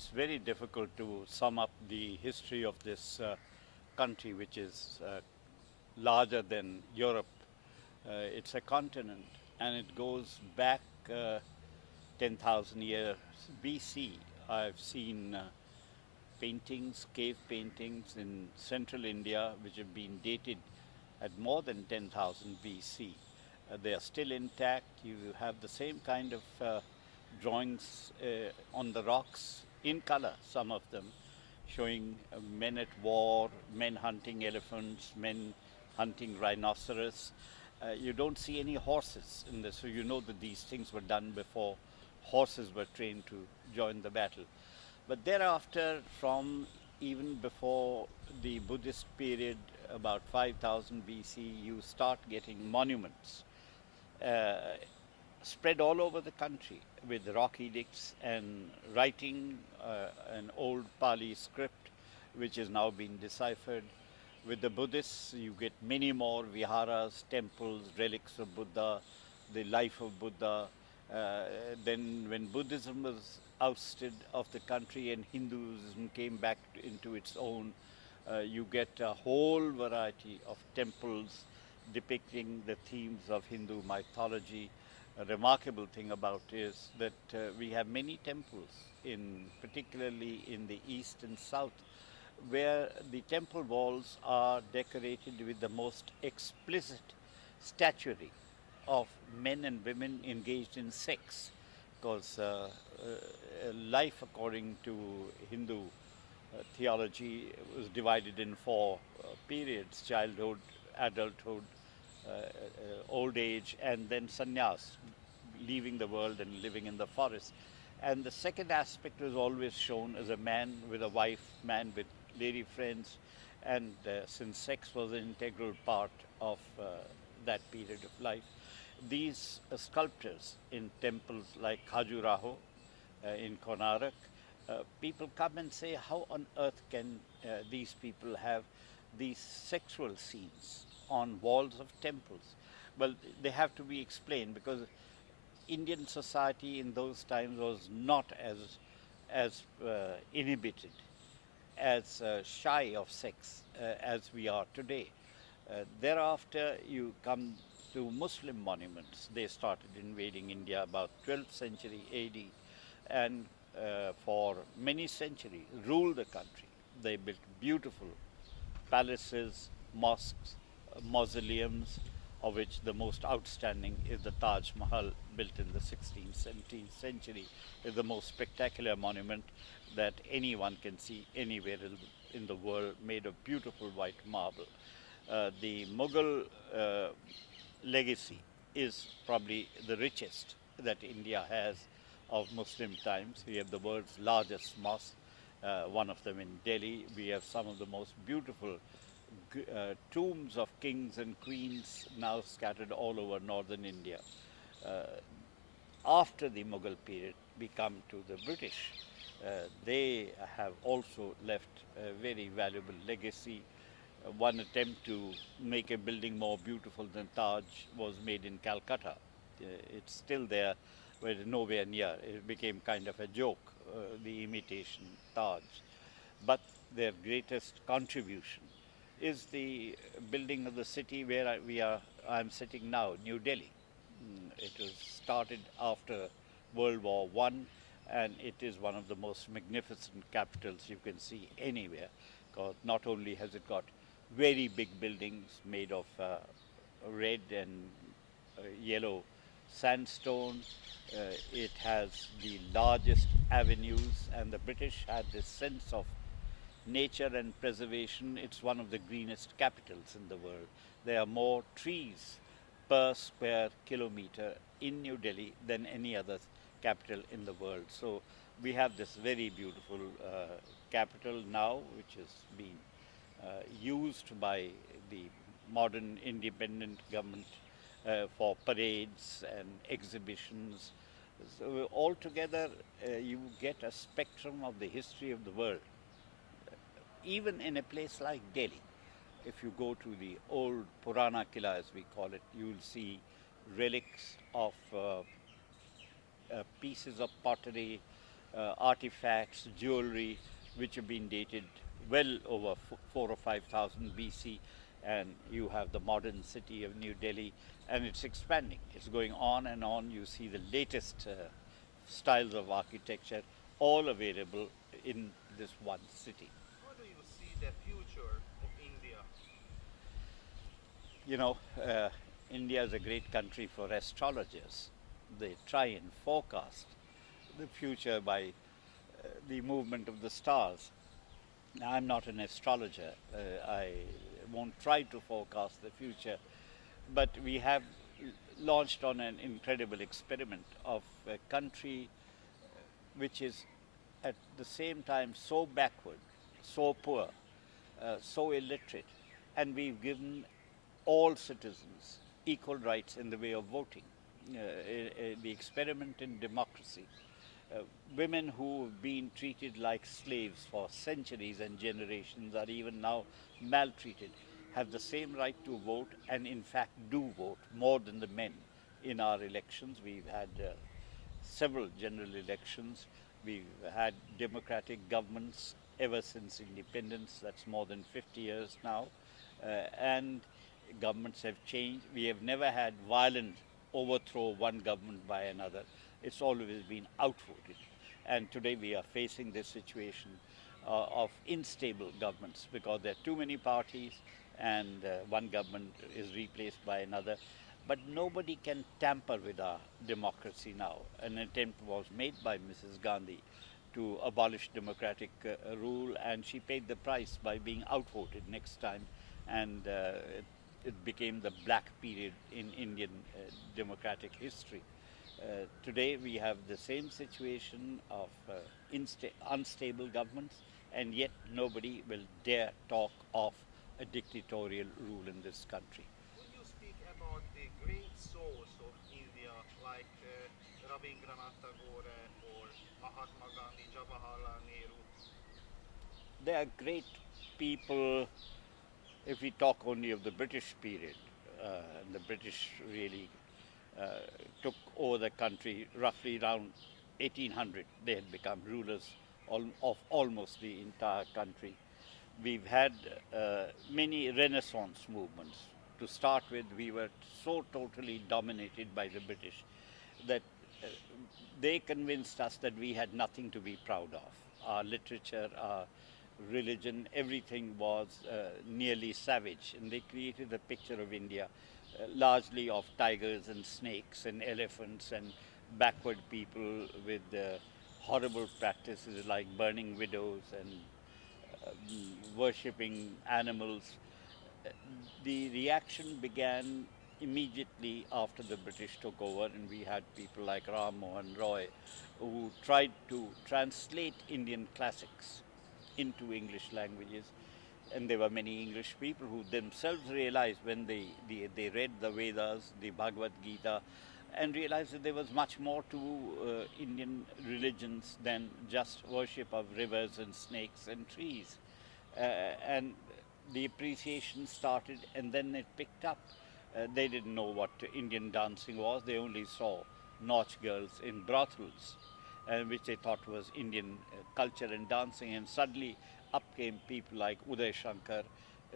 it's very difficult to sum up the history of this country, which is larger than Europe. It's a continent, and it goes back 10,000 years BC. I've seen paintings, cave paintings in central India, which have been dated at more than 10,000 BC. They are still intact. You have the same kind of drawings on the rocks in color, some of them, showing men at war, men hunting elephants, men hunting rhinoceros. You don't see any horses in this, so you know that these things were done before horses were trained to join the battle. But thereafter, from even before the Buddhist period, about 5000 BC, you start getting monuments uh, spread all over the country with rock edicts and writing an old Pali script, which has now been deciphered. With the Buddhists, you get many more viharas, temples, relics of Buddha, the life of Buddha. Then when Buddhism was ousted of the country and Hinduism came back into its own, you get a whole variety of temples depicting the themes of Hindu mythology. A remarkable thing about is that we have many temples, particularly in the east and south, where the temple walls are decorated with the most explicit statuary of men and women engaged in sex, because life according to Hindu theology was divided in four periods: childhood, adulthood, old age, and then sannyas, leaving the world and living in the forest. And the second aspect was always shown as a man with a wife, man with lady friends, and since sex was an integral part of that period of life, these sculptures in temples like Khajuraho in Konark, people come and say, how on earth can these people have these sexual scenes on walls of temples? Well, they have to be explained, because Indian society in those times was not as inhibited, as shy of sex as we are today. Thereafter, you come to Muslim monuments. They started invading India about 12th century AD, and for many centuries ruled the country. They built beautiful palaces, mosques, mausoleums, of which the most outstanding is the Taj Mahal, built in the 16th, 17th century. Is the most spectacular monument that anyone can see anywhere in the world, made of beautiful white marble. The Mughal legacy is probably the richest that India has of Muslim times. We have the world's largest mosque, one of them in Delhi. We have some of the most beautiful tombs of kings and queens now scattered all over northern India. After the Mughal period, we come to the British. They have also left a very valuable legacy. One attempt to make a building more beautiful than Taj was made in Calcutta. It's still there, but nowhere near. It became kind of a joke, the imitation Taj. But their greatest contribution is the building of the city where I'm sitting now, New Delhi. It was started after World War I, and it is one of the most magnificent capitals you can see anywhere, because not only has it got very big buildings made of red and yellow sandstone, it has the largest avenues, and the British had this sense of nature and preservation. It's one of the greenest capitals in the world. There are more trees per square kilometer in New Delhi than any other capital in the world. So we have this very beautiful capital now, which has been used by the modern independent government for parades and exhibitions. So altogether, you get a spectrum of the history of the world. Even in a place like Delhi, if you go to the old Purana Kila, as we call it, you will see relics of pieces of pottery, artifacts, jewelry, which have been dated well over 4 or 5,000 BC, and you have the modern city of New Delhi, and it's expanding. It's going on and on. You see the latest styles of architecture, all available in this one city. How do you see the future of India? You know, India is a great country for astrologers. They try and forecast the future by the movement of the stars. Now, I'm not an astrologer. I won't try to forecast the future, but we have launched on an incredible experiment of a country which is at the same time so backward, so poor, so illiterate, and we've given all citizens equal rights in the way of voting. The experiment in democracy. Women who have been treated like slaves for centuries and generations are even now maltreated, have the same right to vote and in fact do vote more than the men in our elections. We've had several general elections. We've had democratic governments ever since independence. That's more than 50 years now. And governments have changed. We have never had violent overthrow one government by another. It's always been outvoted. And today we are facing this situation of unstable governments because there are too many parties and one government is replaced by another. But nobody can tamper with our democracy now. An attempt was made by Mrs. Gandhi to abolish democratic rule, and she paid the price by being outvoted next time, and it became the black period in Indian democratic history. Today we have the same situation of unstable governments, and yet nobody will dare talk of a dictatorial rule in this country. Could you speak about the great souls of India, like Rabindranath Tagore or Mahatma Gandhi, Jawaharlal Nehru? They are great people if we talk only of the British period. The British really took over the country roughly around 1800. They had become rulers of almost the entire country. We've had many Renaissance movements. To start with, we were so totally dominated by the British that they convinced us that we had nothing to be proud of. Our literature, our religion, everything was nearly savage, and they created a picture of India largely of tigers and snakes and elephants and backward people with horrible practices like burning widows and worshipping animals. The reaction began immediately after the British took over, and we had people like Ram Mohan Roy who tried to translate Indian classics into English languages. And there were many English people who themselves realized when they read the Vedas, the Bhagavad Gita, and realized that there was much more to Indian religions than just worship of rivers and snakes and trees. And the appreciation started, and then it picked up. They didn't know what Indian dancing was. They only saw nautch girls in brothels, which they thought was Indian culture and dancing. And suddenly up came people like Uday Shankar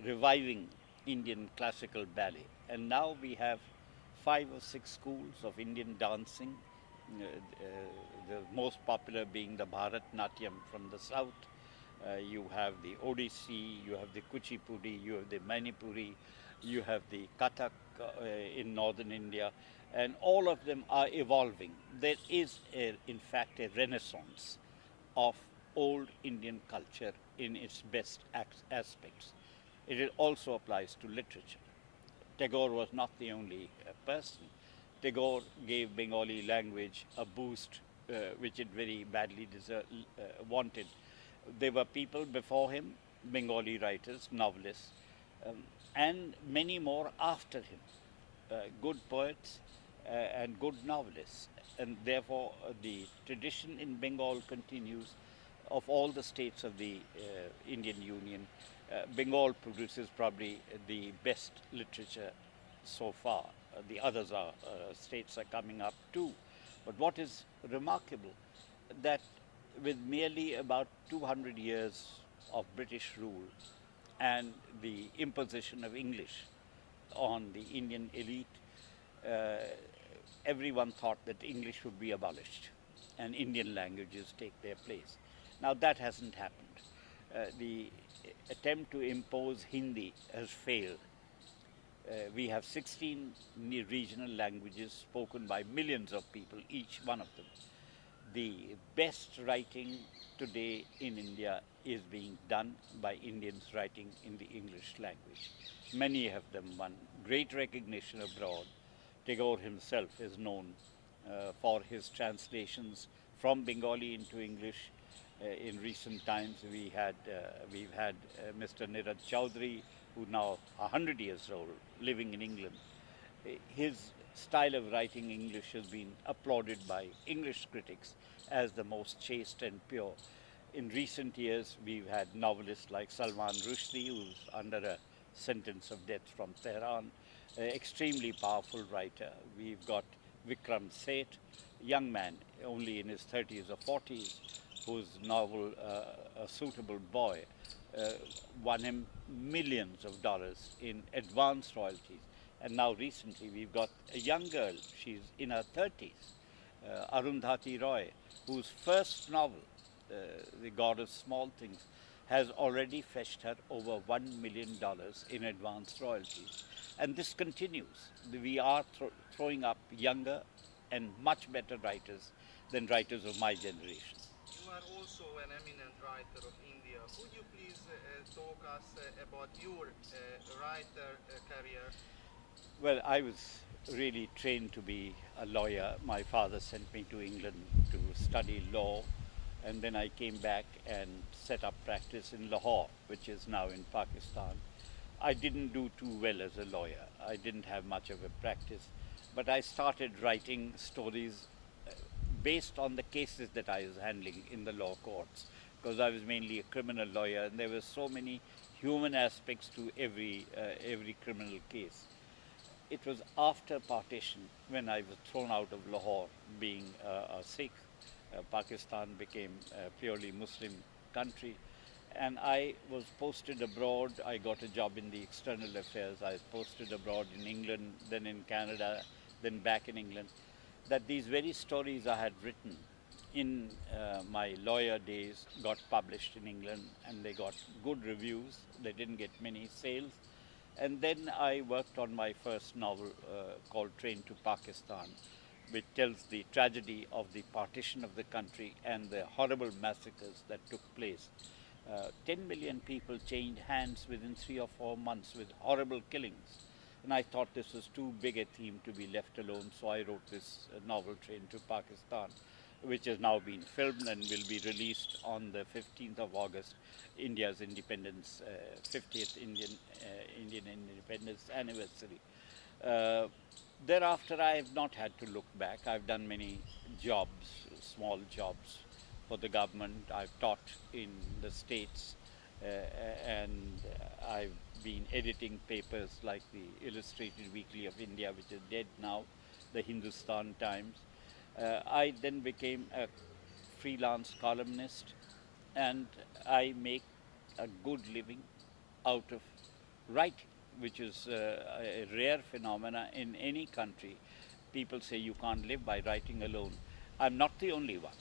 reviving Indian classical ballet. And now we have 5 or 6 schools of Indian dancing, the most popular being the Bharatnatyam from the south. You have the Odissi, you have the Kuchipudi, you have the Manipuri, you have the Kathak in northern India, and all of them are evolving. There is, in fact, a renaissance of old Indian culture in its best aspects. It also applies to literature. Tagore was not the only person. Tagore gave Bengali language a boost which it very badly wanted. There were people before him, Bengali writers, novelists, and many more after him, good poets and good novelists. And therefore, the tradition in Bengal continues. Of all the states of the Indian Union, Bengal produces probably the best literature so far. The others states are coming up too. But what is remarkable, that with merely about 200 years of British rule and the imposition of English on the Indian elite, uh, everyone thought that English would be abolished and Indian languages take their place. Now that hasn't happened. The attempt to impose Hindi has failed. We have 16 regional languages spoken by millions of people, each one of them. The best writing today in India is being done by Indians writing in the English language. Many of them won great recognition abroad. Tagore himself is known for his translations from Bengali into English. In recent times, we've had Mr. Niraj Chaudhary, who now 100 years old, living in England. His style of writing English has been applauded by English critics as the most chaste and pure. In recent years, we've had novelists like Salman Rushdie, who's under a sentence of death from Tehran, an extremely powerful writer. We've got Vikram Seth, young man, only in his 30s or 40s, whose novel, A Suitable Boy, won him millions of dollars in advance royalties. And now recently we've got a young girl, she's in her 30s, Arundhati Roy, whose first novel, The God of Small Things, has already fetched her over $1 million in advance royalties. And this continues. We are throwing up younger and much better writers than writers of my generation. You are also an eminent writer of India. Could you please talk us about your writer career? Well, I was really trained to be a lawyer. My father sent me to England to study law, and then I came back and set up practice in Lahore, which is now in Pakistan. I didn't do too well as a lawyer. I didn't have much of a practice, but I started writing stories based on the cases that I was handling in the law courts, because I was mainly a criminal lawyer, and there were so many human aspects to every criminal case. It was after partition when I was thrown out of Lahore, being a Sikh. Pakistan became a purely Muslim country, and I was posted abroad. I got a job in the external affairs. I was posted abroad in England, then in Canada, then back in England. That these very stories I had written in my lawyer days got published in England, and they got good reviews. They didn't get many sales. And then I worked on my first novel called Train to Pakistan, which tells the tragedy of the partition of the country and the horrible massacres that took place. 10 million people changed hands within 3 or 4 months with horrible killings. And I thought this was too big a theme to be left alone, so I wrote this novel, Train to Pakistan, which has now been filmed and will be released on the 15th of August, India's independence, 50th Indian independence anniversary. Uh, Thereafter, I have not had to look back. I've done many jobs, small jobs for the government. I've taught in the States, and I've been editing papers like the Illustrated Weekly of India, which is dead now, the Hindustan Times. I then became a freelance columnist, and I make a good living out of writing, which is a rare phenomena in any country. People say you can't live by writing alone. I'm not the only one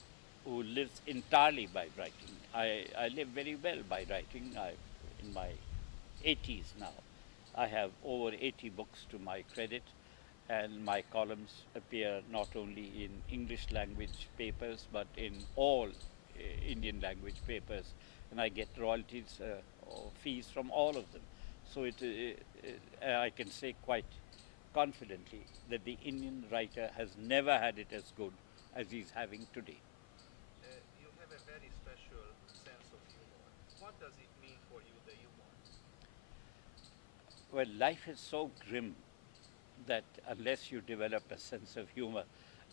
who lives entirely by writing. I live very well by writing. In my 80s now. I have over 80 books to my credit, and my columns appear not only in English language papers but in all Indian language papers, and I get royalties or fees from all of them. So I can say quite confidently that the Indian writer has never had it as good as he's having today. You have a very special sense of humor. What does it mean for you, the humor? Well, life is so grim that unless you develop a sense of humor,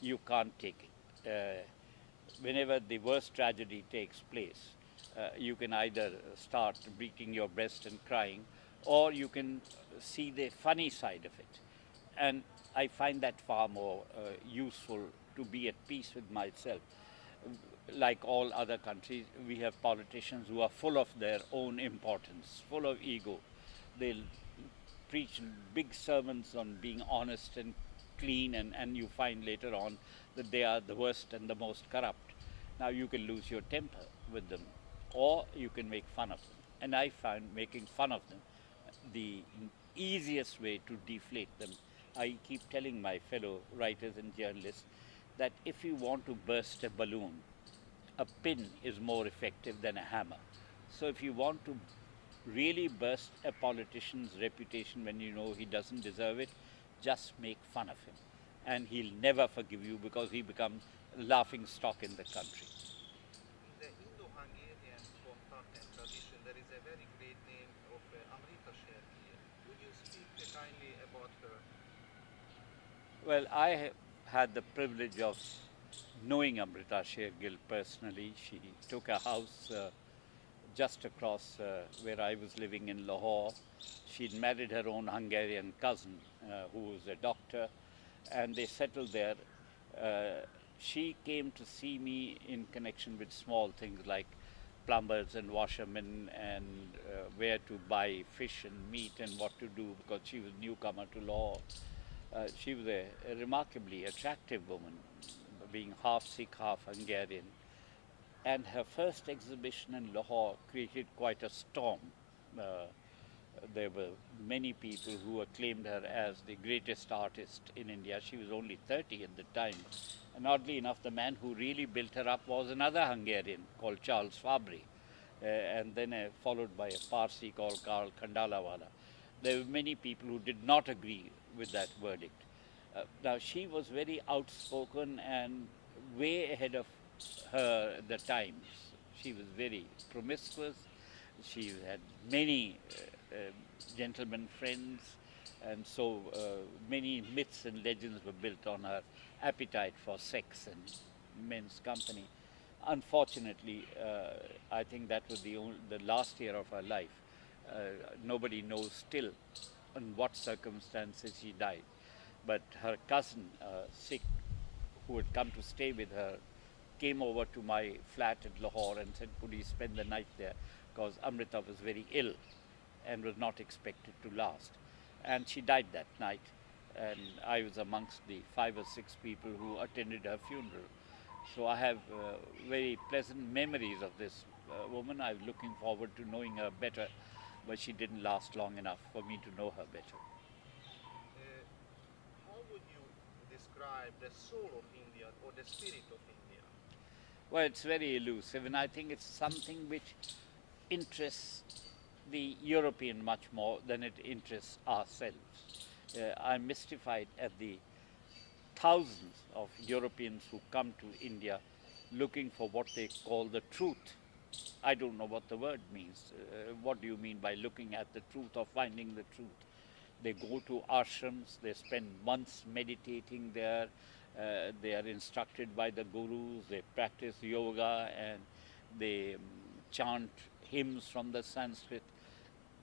you can't take it. Whenever the worst tragedy takes place, you can either start beating your breast and crying, or you can see the funny side of it. And I find that far more useful to be at peace with myself. like all other countries, we have politicians who are full of their own importance, full of ego. They'll preach big sermons on being honest and clean, and you find later on that they are the worst and the most corrupt. Now you can lose your temper with them, or you can make fun of them. And I find making fun of them the easiest way to deflate them. I keep telling my fellow writers and journalists that if you want to burst a balloon, a pin is more effective than a hammer. So if you want to really burst a politician's reputation when you know he doesn't deserve it, just make fun of him. And he'll never forgive you because he becomes a laughing stock in the country. In the Indo-Hungarian contact and tradition, there is a very great name of Amrita Shergill. Would you speak kindly about her? Well, I had the privilege of knowing Amrita Shergill personally. She took a house just across where I was living in Lahore. She'd married her own Hungarian cousin, who was a doctor, and they settled there. She came to see me in connection with small things like plumbers and washermen, and where to buy fish and meat and what to do, because she was newcomer to Lahore. She was a remarkably attractive woman, being half Sikh, half Hungarian. And her first exhibition in Lahore created quite a storm. Uh, there were many people who acclaimed her as the greatest artist in India. She was only 30 at the time. And oddly enough, the man who really built her up was another Hungarian called Charles Fabry, and then followed by a Parsi called Karl Kandalawala. There were many people who did not agree with that verdict. Now, she was very outspoken and way ahead of the times. She was very promiscuous. She had many gentlemen friends, and so many myths and legends were built on her appetite for sex and men's company. Unfortunately, I think that was the last year of her life. Nobody knows still in what circumstances she died. But her cousin, Sikh, who had come to stay with her, came over to my flat at Lahore and said, could he spend the night there? Because Amrita was very ill and was not expected to last. And she died that night. And I was amongst the 5 or 6 people who attended her funeral. So I have very pleasant memories of this woman. I'm looking forward to knowing her better, but she didn't last long enough for me to know her better. How would you describe the soul of India or the spirit of India? Well, it's very elusive, and I think it's something which interests the European much more than it interests ourselves. I'm mystified at the thousands of Europeans who come to India looking for what they call the truth. I don't know what the word means. What do you mean by looking at the truth or finding the truth? They go to ashrams, they spend months meditating there, they are instructed by the gurus, they practice yoga, and they chant hymns from the Sanskrit,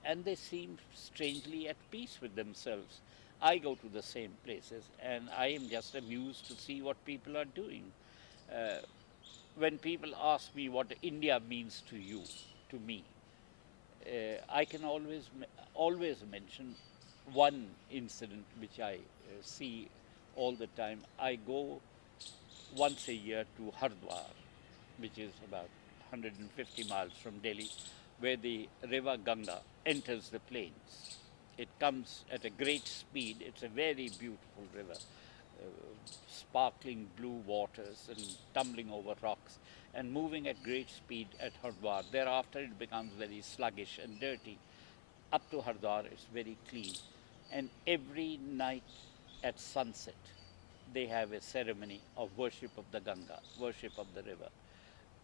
and they seem strangely at peace with themselves. I go to the same places, and I am just amused to see what people are doing. Uh, when people ask me what India means to you, to me, I can always mention one incident which I see all the time. I go once a year to Hardwar, which is about 150 miles from Delhi, where the river Ganga enters the plains. It comes at a great speed. It's a very beautiful river, sparkling blue waters and tumbling over rocks and moving at great speed at Hardwar. Thereafter it becomes very sluggish and dirty. Up to Hardwar it's very clean. And every night at sunset they have a ceremony of worship of the Ganga, worship of the river.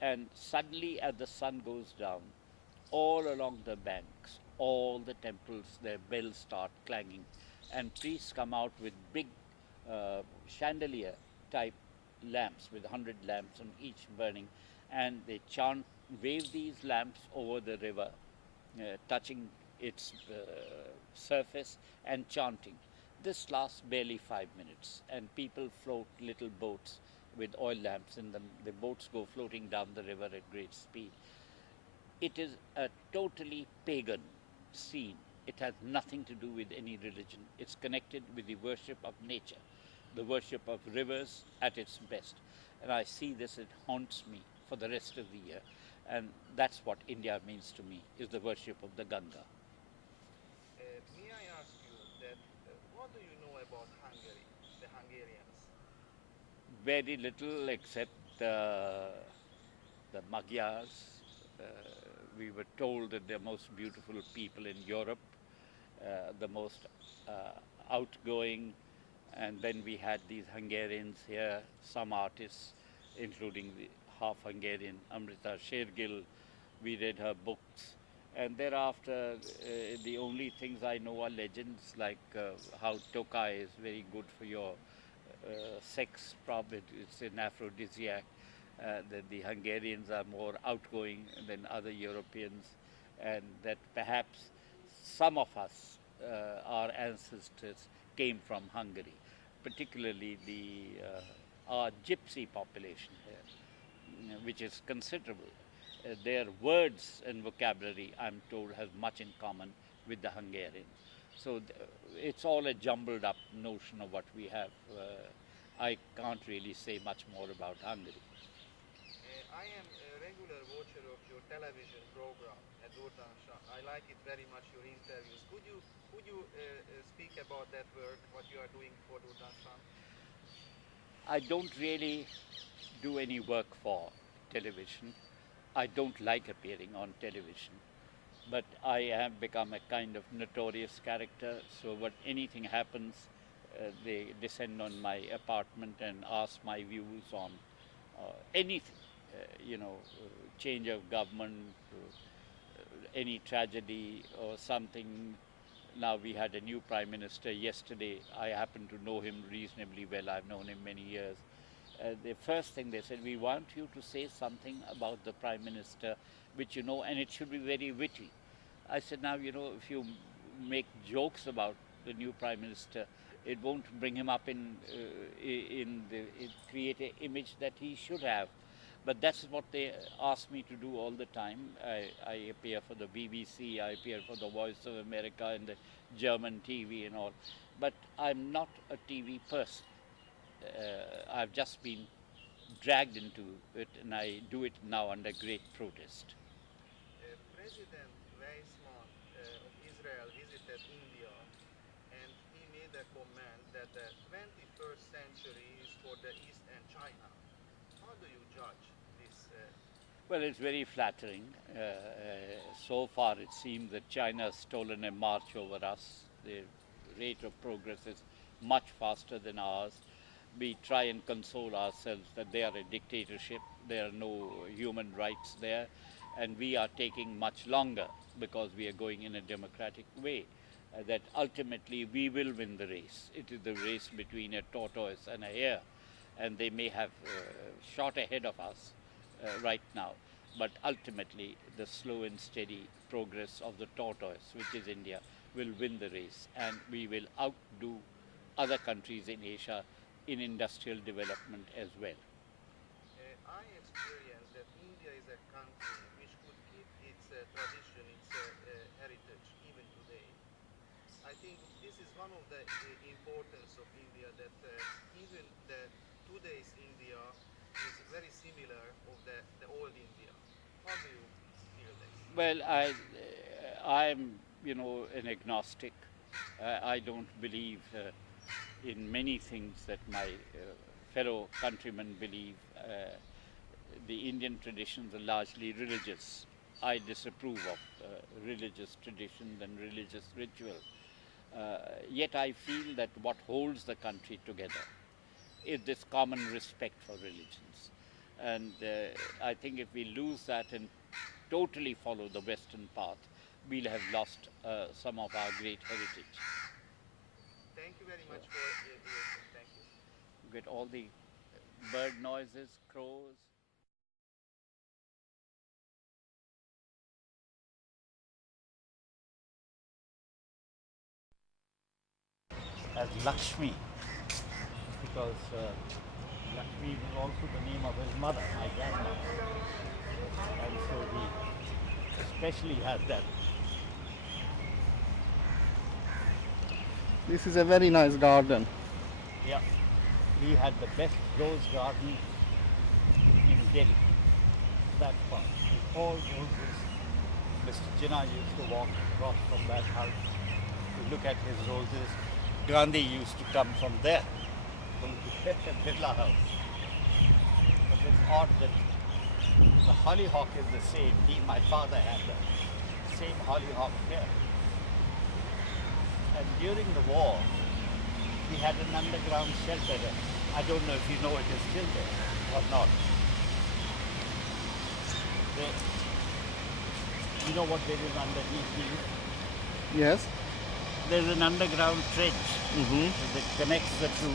And suddenly as the sun goes down, all along the banks, all the temples, their bells start clanging, and priests come out with big chandelier type lamps with 100 lamps on each burning, and they chant, wave these lamps over the river, touching its surface and chanting. This lasts barely 5 minutes, and people float little boats with oil lamps in them. The boats go floating down the river at great speed. It is a totally pagan scene. It has nothing to do with any religion. It's connected with the worship of nature, the worship of rivers at its best. And I see this, it haunts me for the rest of the year. And that's what India means to me, is the worship of the Ganga. May I ask you that what do you know about Hungary, the Hungarians? Very little except the Magyars. Uh, we were told that they're most beautiful people in Europe, the most outgoing, and then we had these Hungarians here, some artists, including the half Hungarian Amrita Shergill. We read her books, and thereafter the only things I know are legends, like how Tokai is very good for your sex problem. It's an aphrodisiac. That the Hungarians are more outgoing than other Europeans, and that perhaps some of us, our ancestors, came from Hungary, particularly our gypsy population here, which is considerable. Their words and vocabulary, I'm told, has much in common with the Hungarian. So it's all a jumbled up notion of what we have. I can't really say much more about Hungary. I am a regular watcher of your television program at Durdanshan. I like it very much, your interviews. Could you speak about that work, what you are doing for Durdanshan? I don't really do any work for television. I don't like appearing on television, but I have become a kind of notorious character. So when anything happens, they descend on my apartment and ask my views on anything, change of government, any tragedy or something. Now we had a new prime minister yesterday. I happen to know him reasonably well. I've known him many years. The first thing they said, we want you to say something about the prime minister, which you know, and it should be very witty. I said, now, if you make jokes about the new prime minister, it won't bring him up create an image that he should have. But that's what they ask me to do all the time. I appear for the BBC, I appear for the Voice of America and the German TV and all. But I'm not a TV person. I've just been dragged into it, and I do it now under great protest. President Weizmann of Israel visited India, and he made a comment that the 21st century is for the East and China. How do you judge this? Well, it's very flattering. So far, it seems that China has stolen a march over us. The rate of progress is much faster than ours. We try and console ourselves that they are a dictatorship, there are no human rights there, and we are taking much longer because we are going in a democratic way. That ultimately we will win the race. It is the race between a tortoise and a hare, and they may have shot ahead of us right now, but ultimately the slow and steady progress of the tortoise, which is India, will win the race, and we will outdo other countries in Asia in industrial development as well. I experience that India is a country which could keep its tradition, its heritage even today. I think this is one of the importance of India, that even today's India is very similar of the old India. How do you feel this? Well, I'm, an agnostic. I don't believe in many things that my fellow countrymen believe. The Indian traditions are largely religious. I disapprove of religious traditions and religious ritual. Yet I feel that what holds the country together is this common respect for religions. And I think if we lose that and totally follow the Western path, we'll have lost some of our great heritage. Thank you very much for your thank you. You get all the bird noises, crows. As Lakshmi, because Lakshmi was also the name of his mother, my grandmother. And so he especially had that. This is a very nice garden. Yeah. He had the best rose garden in Delhi. That part. With all roses. Mr. Jinnah used to walk across from that house to look at his roses. Gandhi used to come from there, from the Birla house. But it's odd that the hollyhock is the same. My father had the same hollyhock here. And during the war, he had an underground shelter there. I don't know if you know it is still there or not. You know what there is underneath me? Yes. There's an underground trench that connects the two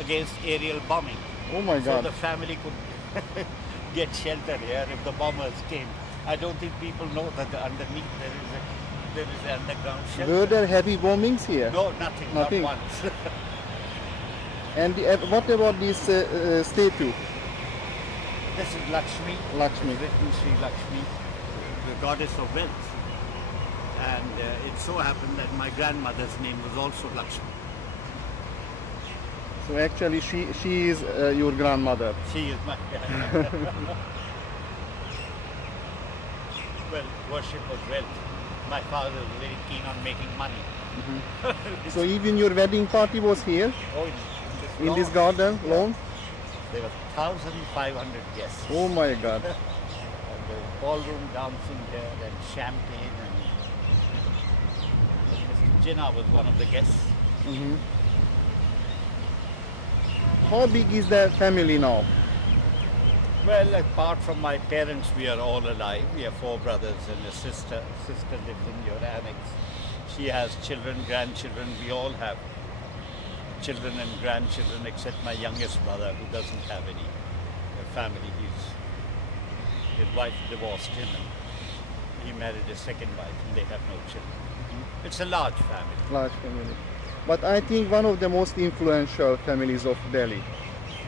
against aerial bombing. Oh my So God. the family could get shelter here if the bombers came. I don't think people know that underneath there is an underground shelter. Were there heavy bombings here? No, nothing, Nothing. not once. And what about this statue? This is Lakshmi. Lakshmi. It's written Sri Lakshmi, the goddess of wealth. And it so happened that my grandmother's name was also Lakshmi. So actually she is your grandmother. She is my well, worship of wealth. My father was very keen on making money. So even your wedding party was here? Oh, In this lawn. garden, Yeah. lawn? There were 1,500 guests. Oh my God. And there was ballroom dancing there and champagne. And Mr. Jinnah was one of the guests. How big is the family now? Well, apart from my parents, we are all alive. We have 4 brothers and a sister. Sister lives in your annex. She has children, grandchildren. We all have children and grandchildren, except my youngest brother, who doesn't have any family. His wife divorced him, and he married a second wife, and they have no children. It's a large family. Large family. But I think one of the most influential families of Delhi.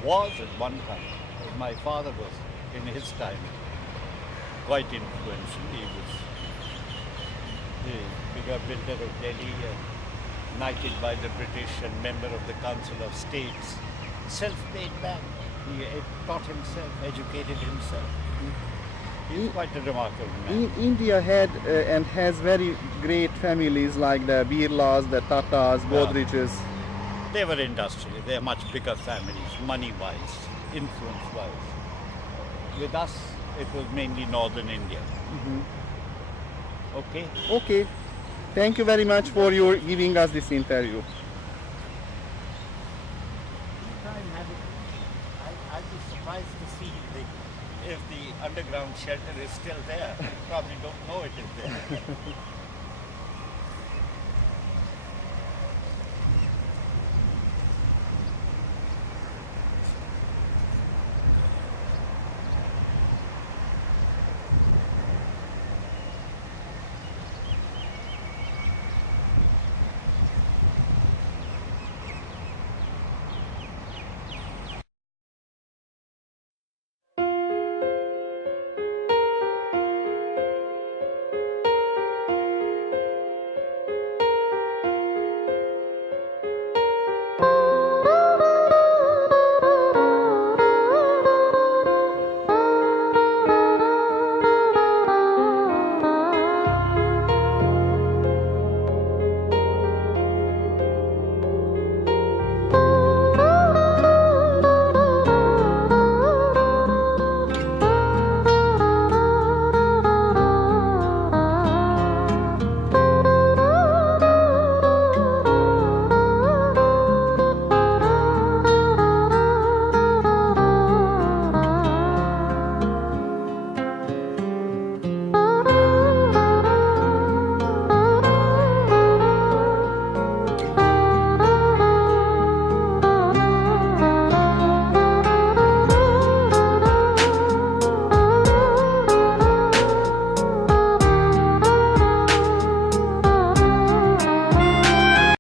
Was at one time. My father was, in his time, quite influential. He was the bigger builder of Delhi, knighted by the British and member of the Council of States. Self-made man. He taught himself, educated himself. He's quite a remarkable man. India had and has very great families like the Birlas, the Tatas, Godreges. They were industrial. They are much bigger families, money-wise, influence-wise. With us, it was mainly northern India. Okay? Okay. Thank you very much for your giving us this interview. I'd be surprised to see if the underground shelter is still there. You probably don't know it is there.